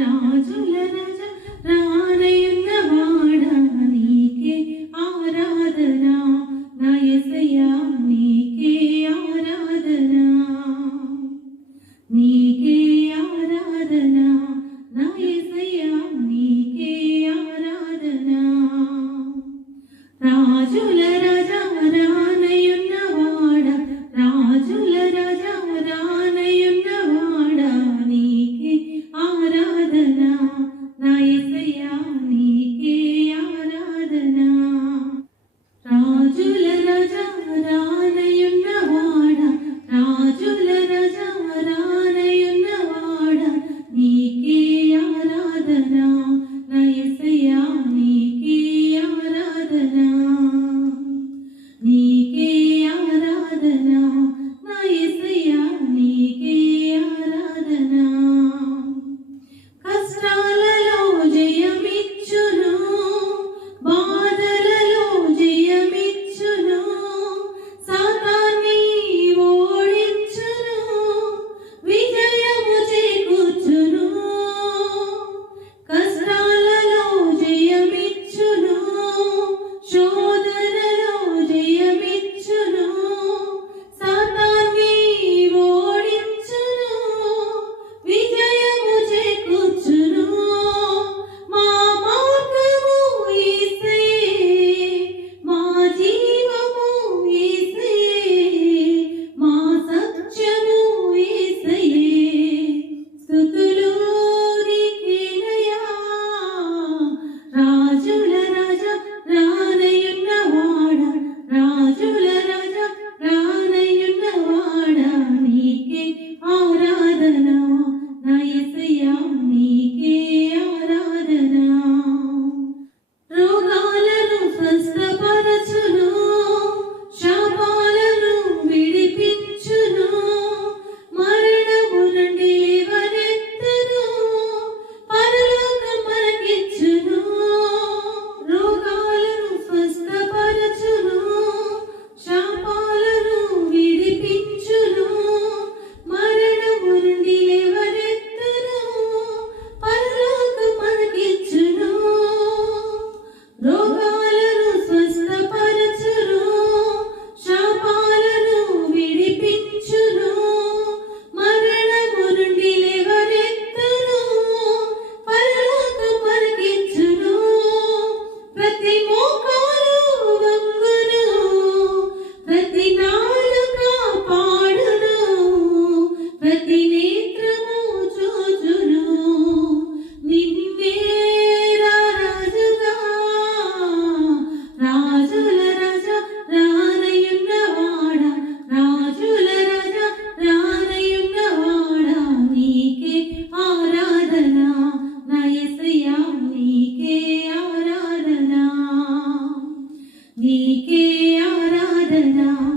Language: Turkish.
రాజుల రాజ Now.